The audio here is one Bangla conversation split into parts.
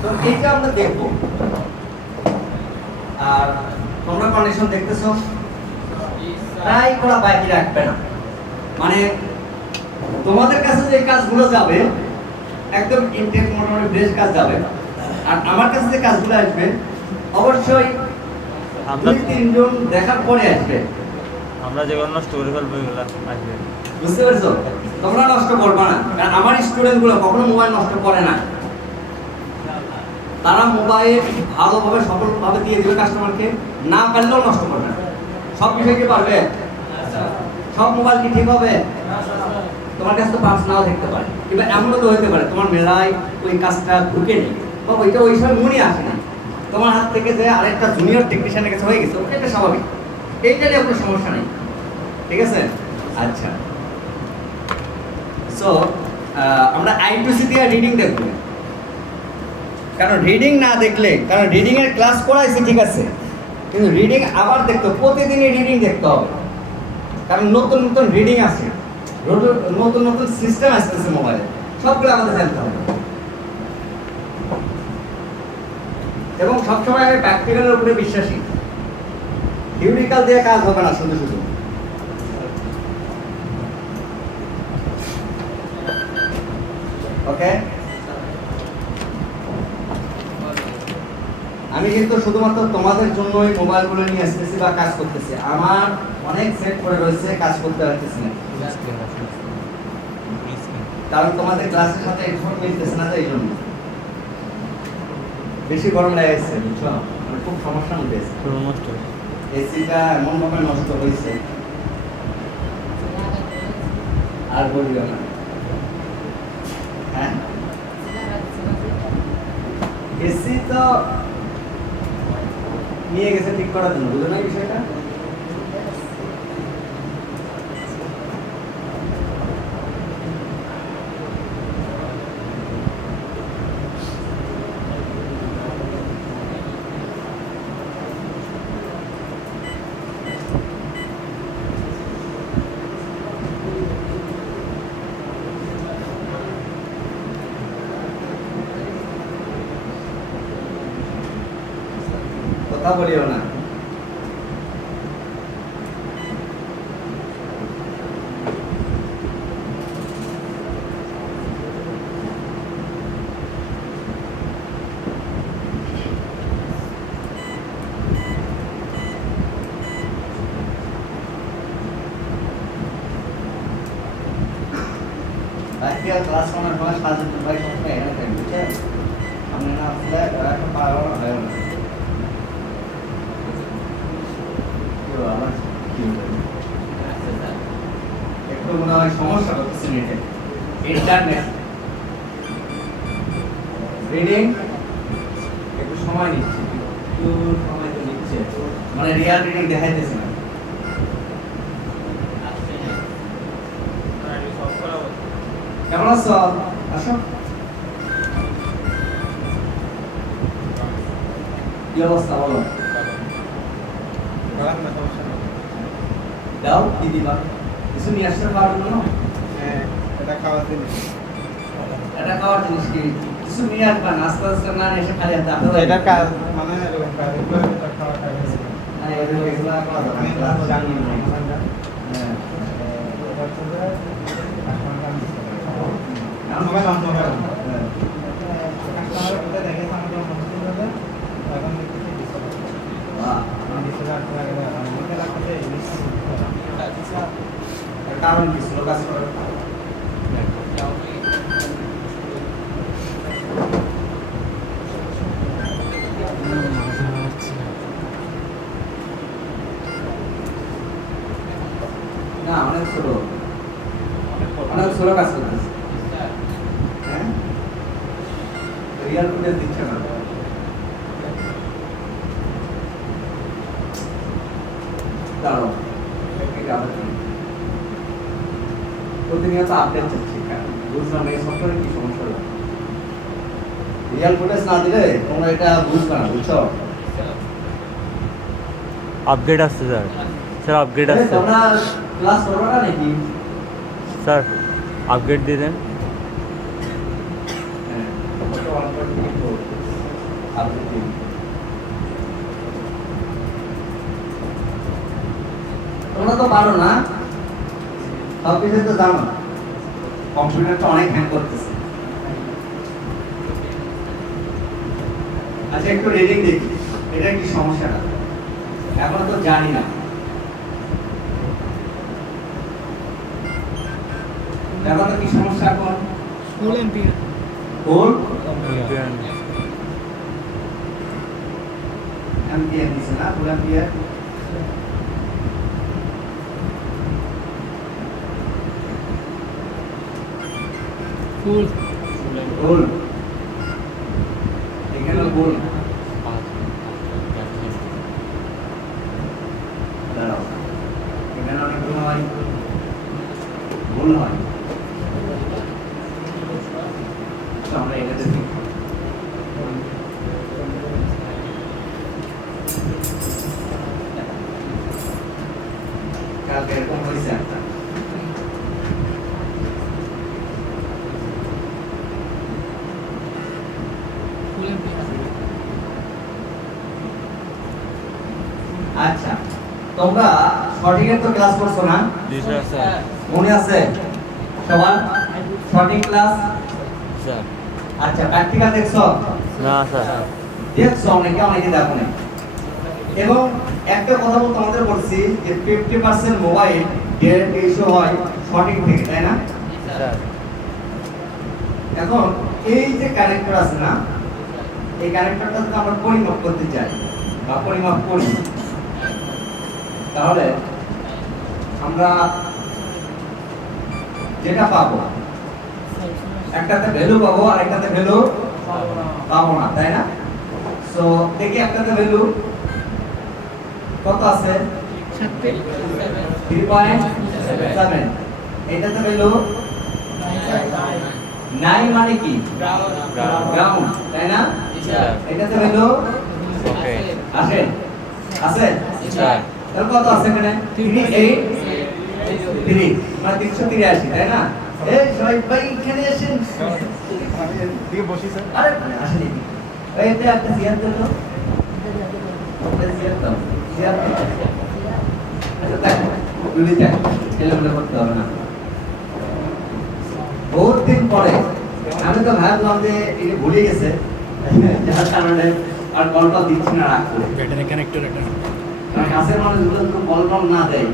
তো এইটা আমরা দেখবো। আর তোমরা কন্ডিশন দেখতেছো, ট্রাই করা বাকি রাখবে না। মানে তোমাদের কাছে যে কাজগুলো যাবে একদম ইনটেক মোটামুটি বেশ কাজ যাবে, আর আমার কাছে যে কাজগুলো আসবে অবশ্যই আমরা 2-3 জন দেখার পরে আসবে। আমরা যেগুলো নষ্ট করে ফেলবো এগুলো আসবে। বুঝতে পারছো? তোমরা নষ্ট করবে না, কারণ আমার স্টুডেন্টগুলো কখনো মোবাইল নষ্ট করে না। তারা মোবাইল ভালোভাবে সফলভাবে দিয়ে দিবে কাস্টমারকে, না পারলেও নষ্ট করবে না। সব বিষয় কি পারবে? সব মোবাইল কি ঠিক হবে? তোমার কাছে তো পার্টস নাও দেখতে পারে, কিংবা এমনও তো হতে পারে তোমার মেলায় ওই কাজটা ঢুকে নেই বা ওইটা ওই সময় মনে আসে না, তোমার হাত থেকে যে আরেকটা জুনিয়র টেকনিশিয়ানের কাছে হয়ে গেছে, ওকে, এটা স্বাভাবিক, এইটা নিয়ে কোনো সমস্যা নেই। ঠিক আছে? আচ্ছা, সো আমরা I2C দিয়ে রিডিং দেখব। কারণ রিডিং না দেখলে, কারণ রিডিং এর ক্লাস করাইছে ঠিক আছে, কিন্তু রিডিং আবার দেখতে হবে, প্রতিদিনই রিডিং দেখতে হবে। কারণ নতুন নতুন রিডিং আছে, নতুন নতুন সিস্টেম আসতেছে মোবাইলে, সবগুলো আমাদের জানতে হবে। এবং সবসময় আমি প্র্যাকটিক্যালের উপরে বিশ্বাসী, থিওরিক্যাল দিয়ে কাজ হবে না শুধু শুধু। ওকে, আমি কিন্তু শুধুমাত্র তোমাদের জন্যই মোবাইলগুলো নিয়ে আসতেছি বা কাজ করতেছি, আমার অনেক সেট করে রয়েছে, কাজ করতে পারতেছি না, কারণ তোমাদের ক্লাসের সাথে হেডফোন মিলতেছে না, এই জন্য বেশি গরম লাগছে, বুঝছো? মানে খুব সমস্যা হয়েছে, এসিটা এমন ভাবে নষ্ট হয়েছে আর বলিও না। হ্যাঁ, এসি তো নিয়ে গেছে ঠিক করার জন্য, বুঝো না বিষয়টা? কথা বলিও না। প্র্যাকটিক্যাল ক্লাস করার সময় সাজেন্দ্র ভাই সবসময় এখানে থাকবে, বুঝছেন? আমি না আসলে একটা পারবো না, হয় না। আমার কি বলবো? একটু মনে হয় সমস্যা করতেছে নেটে, ইন্টারনেট রিডিং একটু সময় নিচ্ছে, একটু সময় তো নিচ্ছে, মানে রিয়াল রিডিং দেখাইতেছে না। কেমন আছো? আসো। কি অবস্থা বলো? দাও কি দিবা? কিছু নিয়ে আসতে পারবো না? এটা খাওয়ার জিনিস। এটা খাওয়ার জিনিস কি? কিছু নিয়ে আসবা, নাস্তা টাস্তা না এসে খালি হাতে আসো। এটা কাজ মানে এরকম কাজ, এগুলো এটা খাওয়া খাই। না এগুলো করা যাবে না, ক্লাস জানি না। হ্যাঁ, এটা হচ্ছে যে নাম মোবাইল অন হবে না। হ্যাঁ। কাস্টমার এটা দেখে আমাদের মনস্থির হবে, এখন দেখতে দিচ্ছে। বাহ, দিচ্ছে রাখতে লাগে না, আমাদের রাখতে ইংলিশ এর কারণ কি ছিল কাজ করার? না অনেক ছোট, অনেক ছোট কাজ করতেছে। হ্যাঁ, রিয়াল ফুটেজ দিচ্ছে না। দাঁড়াও, একটা আপডেট করি। প্রতিনিয়ত আপডেট চাচ্ছি, বুঝলাম এই সফটওয়্যারে কি সমস্যা হলো। রিয়াল ফুটেজ না দিলে তোমরা এটা বুঝবে না, বুঝছো? আপগ্রেড আসছে স্যার, স্যার আপগ্রেড এই আসছে তোমরা ক্লাস করবে না নাকি? স্যার, আপগ্রেড দিয়ে দেন। হ্যাঁ, কত 1.34 তোমরা তো পারো না, সব কিছু তো জানো, কম্পিউটারটা অনেক হ্যাং করতেছে। আচ্ছা একটু রিডিং দেখি, এটা কি সমস্যাটা এখনো তো জানি না। এখন তো কি সমস্যা এখন? ফুল এম্পিয়ার ফুল এম্পিয়ার এম্পিয়ার দিছে না, ফুল এম্পিয়ার। ফুল ফুল এখানে ফুল দাঁড়াও, এখানে অনেকগুলো হয় ভুল হয়। তো আমরা এটাতে ঠিক কালকে এরকম হয়েছে একটা, ফুল এম্পিয়ার আচ্ছা তোমরা সঠিকের তো ক্লাস করছো না, জি স্যার স্যার মনে আছে সবার সঠিক ক্লাস? স্যার আচ্ছা প্র্যাকটিক্যাল দেখছো? না স্যার দেখছো, অনেকে অনেকে দেখো না। এবং একটা কথা বলতে আমাদের বলছি যে 50% মোবাইল ডেট ইস্যু হয় সঠিক থেকে, তাই না? স্যার এখন এই যে কানেক্টর আছে না, এই কানেক্টরটা যদি আমরা পরিমাপ করতে চাই বা পরিমাপ করি, তাহলে আমরা যেটা পাবো, একটাতে ভ্যালু পাবো আর একটাতে ভ্যালু পাবো না, তাই না? সো দেখি একটাতে ভ্যালু কত আছে? 3.7। এটাতে ভ্যালু 9 মানে কি? গ্রাউন্ড, তাই না? স্যার এটাতে ভ্যালু ওকে আছে আছে স্যার তাহলে কত আছে এখানে? 383 মানে 383, তাই না? এই সবাই ভাই এখানে আসেন, দিকে বসি স্যার। আরে আসেন এদিকে। এই এটা একটা সিয়ার দে তো, এটা সিয়ার দাও, সিয়ার দাও। আচ্ছা দেখো দুলি দেখ, এলোমেলো করতে হবে না। বহুত দিন পরে আমি তো ভাবলাম যে এটা ভুলে গেছে, যার কারণে আর কলটা দিচ্ছি না, রাখ করে। ব্যাটারি কানেক্টর এটা। কারণ কাছের মানুষগুলো তো কল টল না দেয়,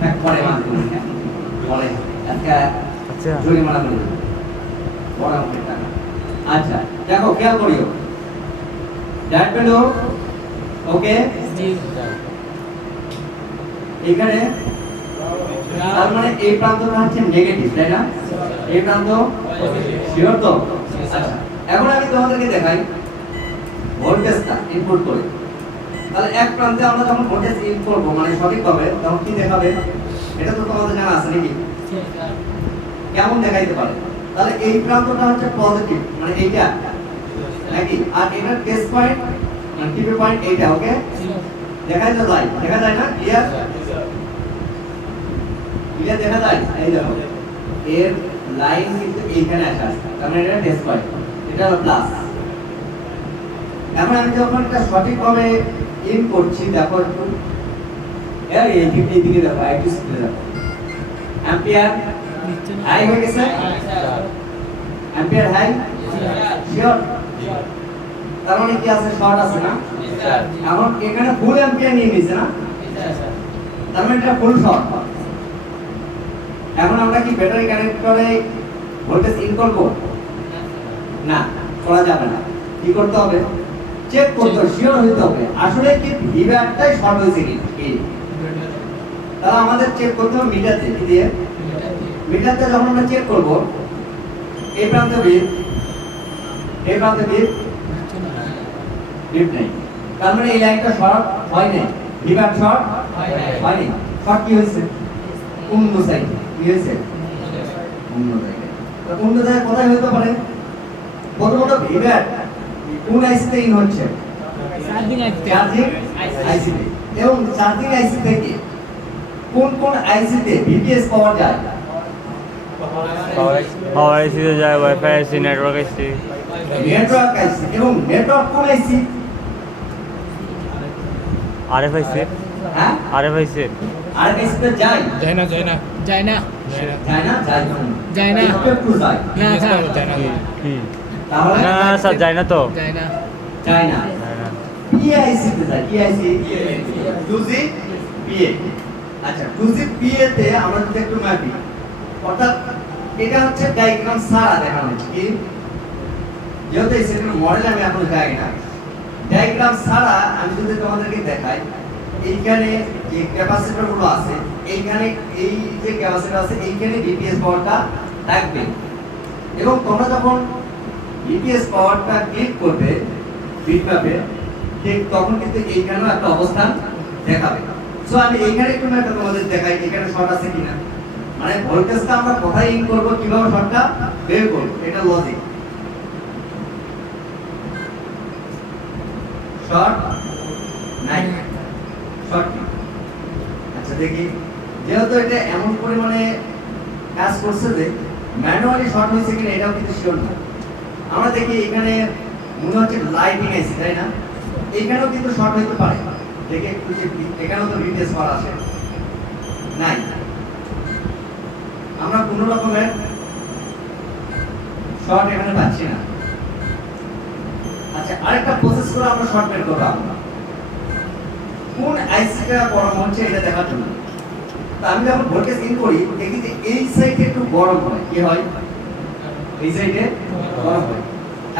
প্যাক করে মাঝে মাঝে, বলে একটা আচ্ছা জরিমানা করে দেবে, বড় অঙ্কের টাকা। আচ্ছা দেখো খেয়াল করিও, দ্যাট ভ্যালু ওকে। জি এখানে তার মানে এই প্রান্তটা হচ্ছে নেগেটিভ, তাই না? এই প্রান্ত শিওর তো? আচ্ছা এখন আমি তোমাদেরকে দেখাই ভোল্টেজটা ইনপুট করে। তাহলে এক প্রান্তে আমরা যখন ভোল্টেজ ইন করব মানে সঠিকভাবে, তখন কি দেখাবে? এটা তো তোমাদের জানা আছে নাকি? কেমন দেখাইতে পারে? তাহলে এই প্রান্তটা হচ্ছে পজিটিভ মানে এইটা নাকি, আর এটার টেস্ট পয়েন্ট মানে টিপে পয়েন্ট এইটা, ওকে? দেখাই তো যায়, দেখা যায় না? ক্লিয়ার ক্লিয়ার দেখা যায়? এই দেখো এর লাইন কিন্তু এইখানে আসে, তার মানে এটা টেস্ট পয়েন্ট, এটা হলো প্লাস। এখন আমি যখন এটা সঠিকভাবে ইন করছি, দেখো একটু এর এই দিকে দেখো, একটু স্পিডে দেখো, অ্যাম্পিয়ার হাই হয়ে গেছে, অ্যাম্পিয়ার হাই শিওর। তার মানে কি আছে? শর্ট আছে না? এখন এখানে ফুল অ্যাম্পিয়ার নিয়ে নিছে না, তার মানে এটা ফুল শর্ট। এখন আমরা কি ব্যাটারি কানেক্টরে ভোল্টেজ ইন করব? না, করা যাবে না। কি করতে হবে? চেক করতে হবে, শিওর হতে হবে আসলে কি ভিভ্যাটটাই শর্ট হয়েছে কি। তাহলে আমাদের চেক করতে হবে মিটার দিয়ে, কি দিয়ে? মিটারতে যখন আমরা চেক করব, এই প্রান্তে বিপ, এই প্রান্তে বিপ, বিপ নেই, তার মানে এই লাইনটা শর্ট হয় নাই, ভিভ্যাট শর্ট হয়নি। শর্ট কি হয়েছে? অন্য সাইডে। কি হয়েছে? অন্য জায়গায়। তো অন্য জায়গায় কোথায় হতে পারে? প্রথমত ভিভ্যাট কোন আইসিতে ইন হচ্ছে? চার্জিং চার্জিং আইসিতে। এবং চার্জিং আইসি থেকে কোন কোন আইসিতে ভিপিএস পাওয়া যায়? পাওয়ার আইসিতে যায়, ওয়াইফাই আইসি, নেটওয়ার্ক আইসি, নেটওয়ার্ক আইসি এবং নেটওয়ার্ক কোন আইসি? RFIC হ্যাঁ RFIC আর আইসিতে যায় যায় না যায় না যায় না যায় না যায় না যায় না। একটু যায় না স্যার যায় না কি তাহলে না স্যার যায় না তো যায় না যায় না যায় না পিআইসি তে যায় পিআইসি 2G পিএ আচ্ছা 2G পিএ তে আমরা যদি একটু মাপি অর্থাৎ এটা হচ্ছে ডায়াগ্রাম সারা দেখানো হচ্ছে কি যেহেতু এই সেটের মডেল আমি এখন দেখাই না ডায়াগ্রাম ছাড়া আমি যদি তোমাদেরকে দেখাই এইখানে যে ক্যাপাসিটর গুলো আছে এইখানে এই যে ক্যাপাসিটর আছে এইখানে বিপিএস পাওয়ারটা থাকবে এবং তোমরা যখন বিপিএস পাওয়ারটা ক্লিক করবে বিটম্যাপে ঠিক তখন কিন্তু এইখানেও একটা অবস্থান দেখাবে সো আমি এইখানে একটু ম্যাপটা তোমাদের দেখাই এখানে শর্ট আছে কিনা মানে ভোল্টেজটা আমরা কোথায় ইন করব কিভাবে শর্টটা বের করব এটা লজিক শর্ট নাই শর্ট আচ্ছা দেখি যেহেতু এটা এমন পরিমাণে কাজ করছে যে ম্যানুয়ালি শর্ট হয়েছে কিনা এটাও কিন্তু শিওর না আমরা দেখি এখানে মনে হচ্ছে লাইটিং আছে তাই না এখানেও কিন্তু শর্ট হতে পারে দেখে একটু যে এখানেও তো ভিপিএস পাওয়ার আছে নাই আমরা কোনো রকমের শর্ট এখানে পাচ্ছি না আচ্ছা আরেকটা প্রসেস করে আমরা শর্ট বের করব আমরা কোন আইসিটা গরম হচ্ছে এটা দেখার জন্য তো আমি যখন ভোল্টেজ ইন করি দেখি যে এই সাইডে একটু গরম হয় কি হয় এই সাইডে গরম হয়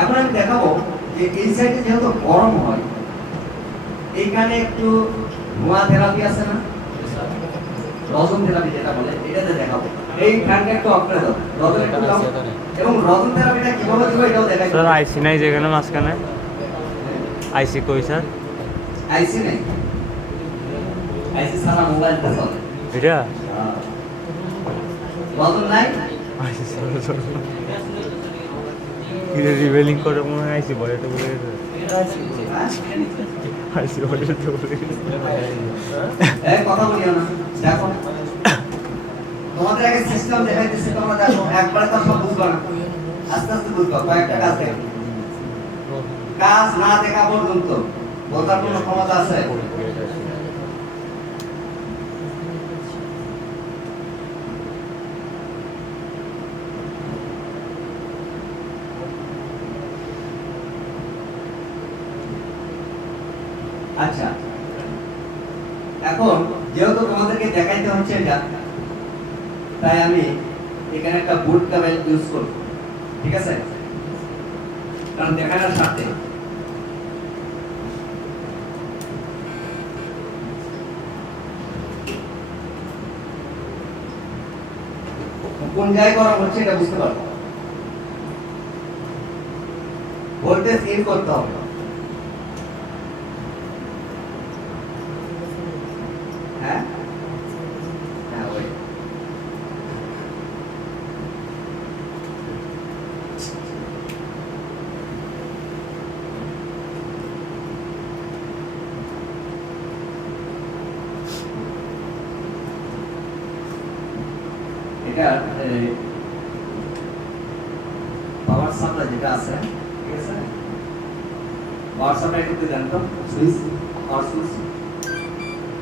এখন আমি দেখাবো যে এই সাইডে যেহেতু গরম হয় এইখানে একটু ধোঁয়া থেরাপি আছে না রজন থেরাপি যেটা বলে এটাতে দেখাবো এই ফ্যানটা একটু অফ করে দাও রজন একটু দাও এবং রজন থেরাপিটা কিভাবে দিব এটাও দেখাই স্যার আইসি নাই যেখানে মাঝখানে আইসি কই স্যার আইসি নেই আইসি সারা মোবাইলটা চলে এটা রজন নাই আইসি স্যার রিভেলিং করে মনে হয় আইসি বলে তো বলে গেছে হ্যাঁ? আইসি বলে তো বলে গেছে এই কথা বলিও না দেখো তোমাদের আগে সিস্টেম দেখাইতেছি তোমরা দেখো একবার তো সব বুঝবা না আস্তে আস্তে বুঝবা কয়েকটা কাজ দেখো কাজ না দেখা পর্যন্ত বোঝার কোনো ক্ষমতা আছে আচ্ছা এখন যেহেতু তোমাদেরকে দেখাইতে হচ্ছে এটা তাই আমি এখানে একটা বুট কেবল ইউজ করব ঠিক আছে কারণ দেখানোর সাথে কোন জায়গায় গরম হচ্ছে এটা বুঝতে পারবো ভোল্টেজ ইন করতে হবে হ্যাঁ হ্যাঁ ওই এটা পাওয়ার সাপ্লাই যেটা আছে ঠিক আছে পাওয়ার সাপ্লাই করতে জানতো সুইচ পাওয়ার সুইচ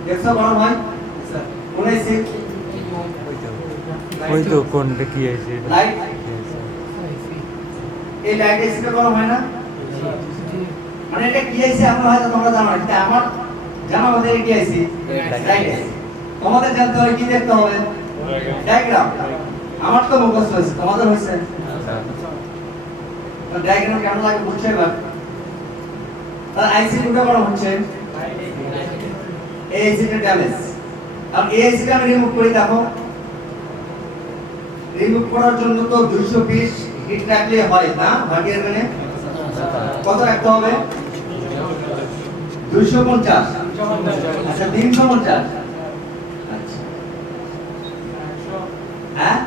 দেখছো বড় ভাই কোন এসে ওই তো কোনটা কি আছে লাইট এই লাইট এসে গরম হয় না মানে এটা কি আছে আমরা হয়তো তোমরা জানো না কিন্তু আমার জানা মতে কি আছে লাইট আছে তোমাদের জানতে হবে কি দেখতে হবে ডায়াগ্রাম আমার তো মুখস্থ হয়েছে তোমাদের হয়েছে ডায়াগ্রাম কেমন লাগে বুঝছো এবার তার আইসি কোনটা গরম হচ্ছে এই আইসিটা ড্যামেজ আর এই আইসিটা আমি রিমুভ করে দেখো রিমুভ করার জন্য তো 220 হিট রাখলে হয় না ভাগের মানে কত রাখতে হবে 250 আচ্ছা 350 আচ্ছা হ্যাঁ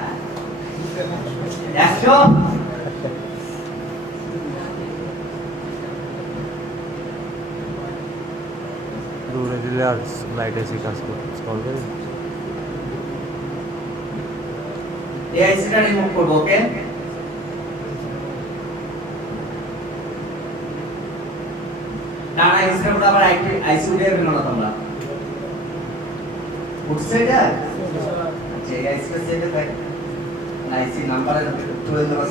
100 দূরে দিলে আর লাইট এসে কাজ করবে এই আইসিটা রিমুভ করব ওকে ডান আইসির মধ্যে আবার আইসি উঠে গেল না তোমরা উঠছে এটা আচ্ছা এই আইসি সেটে থাকে আইসি নাম্বারের চলে যাবে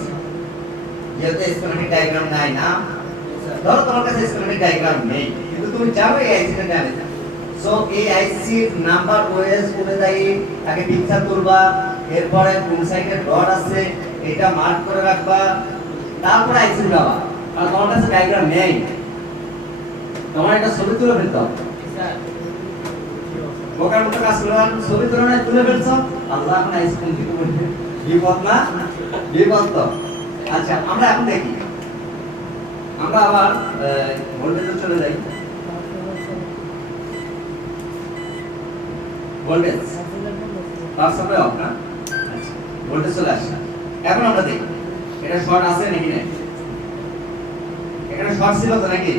যেহেতু স্কিমেটিক ডায়াগ্রাম নাই না ধরো তোমার কাছে স্কিমেটিক ডায়াগ্রাম নেই কিন্তু তুমি জানো এই আইসিটা জানো সো এই আইসির নাম্বার ওএস অনুযায়ী আগে পিকচার তুলবা এরপরে কোন সাইডে ডট আছে এটা মার্ক করে রাখবা তারপরে আইসি উঠাবা আর তোমার কাছে ডায়াগ্রাম নেই তোমার একটা ছবি তুলে ফেলতে হবে বোকার মতো কাজ করলাম ছবি তুলে ফেলছো আল্লাহ এখন আইসি কোন দিকে বলছে বিপদ না বিপদ তো আচ্ছা আমরা এখন দেখি আমরা আবার ভোল্টেজে চলে যাই ভোল্টেজ তার সাথে অফ না আচ্ছা ভোল্টেজ চলে আসছে এখন আমরা দেখি এটা শর্ট আছে নাকি না এখানে শর্ট ছিল তো নাকি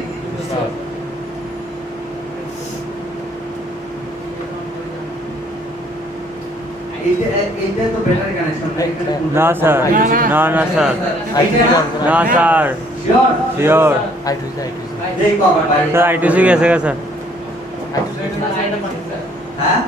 এইটা তো ব্যাটারি কানেকশন না স্যার না স্যার না স্যার শিওর দেখ বাবা স্যার আইটিসি গেছে স্যার হ্যাঁ